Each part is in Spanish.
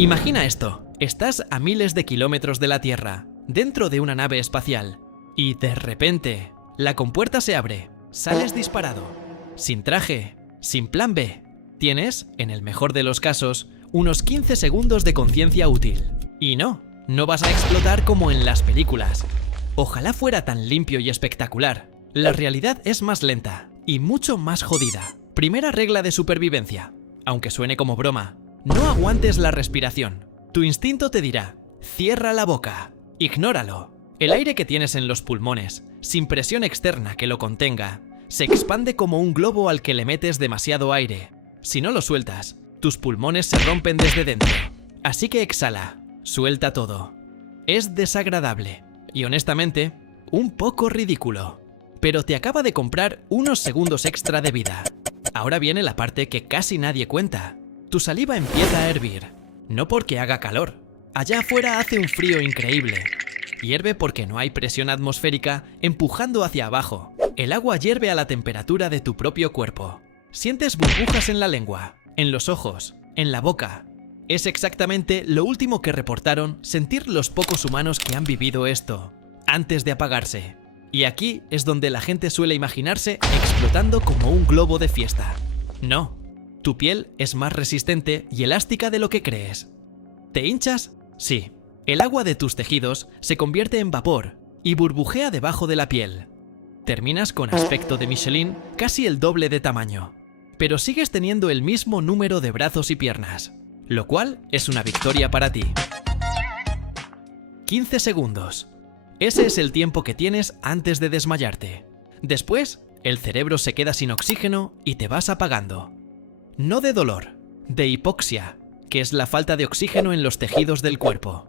Imagina esto, estás a miles de kilómetros de la Tierra, dentro de una nave espacial, y de repente, la compuerta se abre, sales disparado, sin traje, sin plan B. Tienes, en el mejor de los casos, unos 15 segundos de conciencia útil. Y no vas a explotar como en las películas. Ojalá fuera tan limpio y espectacular. La realidad es más lenta y mucho más jodida. Primera regla de supervivencia. Aunque suene como broma, no aguantes la respiración. Tu instinto te dirá, cierra la boca, ignóralo. El aire que tienes en los pulmones, sin presión externa que lo contenga, se expande como un globo al que le metes demasiado aire. Si no lo sueltas, tus pulmones se rompen desde dentro. Así que exhala, suelta todo. Es desagradable y honestamente, un poco ridículo. Pero te acaba de comprar unos segundos extra de vida. Ahora viene la parte que casi nadie cuenta. Tu saliva empieza a hervir, no porque haga calor. Allá afuera hace un frío increíble. Hierve porque no hay presión atmosférica empujando hacia abajo. El agua hierve a la temperatura de tu propio cuerpo. Sientes burbujas en la lengua, en los ojos, en la boca. Es exactamente lo último que reportaron sentir los pocos humanos que han vivido esto, antes de apagarse. Y aquí es donde la gente suele imaginarse explotando como un globo de fiesta. No, tu piel es más resistente y elástica de lo que crees. ¿Te hinchas? Sí. El agua de tus tejidos se convierte en vapor y burbujea debajo de la piel. Terminas con aspecto de Michelin, casi el doble de tamaño. Pero sigues teniendo el mismo número de brazos y piernas, lo cual es una victoria para ti. 15 segundos. Ese es el tiempo que tienes antes de desmayarte. Después, el cerebro se queda sin oxígeno y te vas apagando. No de dolor, de hipoxia, que es la falta de oxígeno en los tejidos del cuerpo.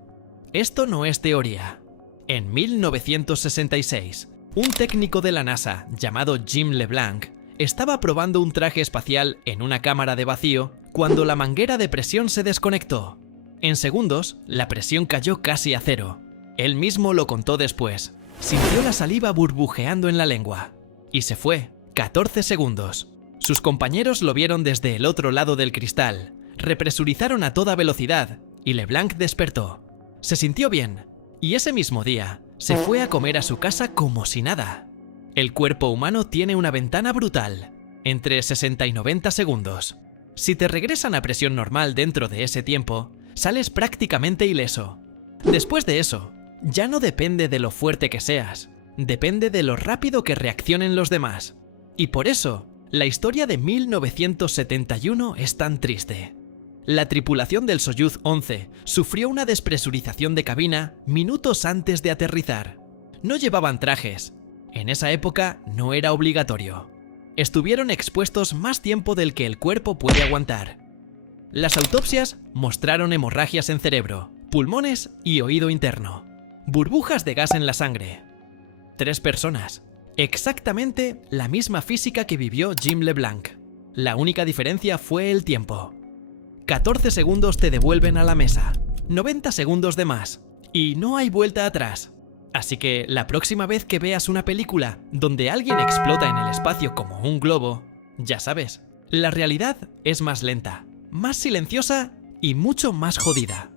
Esto no es teoría. En 1966, un técnico de la NASA llamado Jim LeBlanc estaba probando un traje espacial en una cámara de vacío cuando la manguera de presión se desconectó. En segundos, la presión cayó casi a cero. Él mismo lo contó después. Sintió la saliva burbujeando en la lengua. Y se fue. 14 segundos. Sus compañeros lo vieron desde el otro lado del cristal. Represurizaron a toda velocidad y LeBlanc despertó. Se sintió bien. Y ese mismo día, se fue a comer a su casa como si nada. El cuerpo humano tiene una ventana brutal, entre 60 y 90 segundos. Si te regresan a presión normal dentro de ese tiempo, sales prácticamente ileso. Después de eso, ya no depende de lo fuerte que seas, depende de lo rápido que reaccionen los demás. Y por eso, la historia de 1971 es tan triste. La tripulación del Soyuz 11 sufrió una despresurización de cabina minutos antes de aterrizar. No llevaban trajes. En esa época no era obligatorio. Estuvieron expuestos más tiempo del que el cuerpo puede aguantar. Las autopsias mostraron hemorragias en cerebro, pulmones y oído interno. Burbujas de gas en la sangre. 3 personas. Exactamente la misma física que vivió Jim LeBlanc. La única diferencia fue el tiempo. 14 segundos te devuelven a la mesa. 90 segundos de más. Y no hay vuelta atrás. Así que la próxima vez que veas una película donde alguien explota en el espacio como un globo, ya sabes, la realidad es más lenta, más silenciosa y mucho más jodida.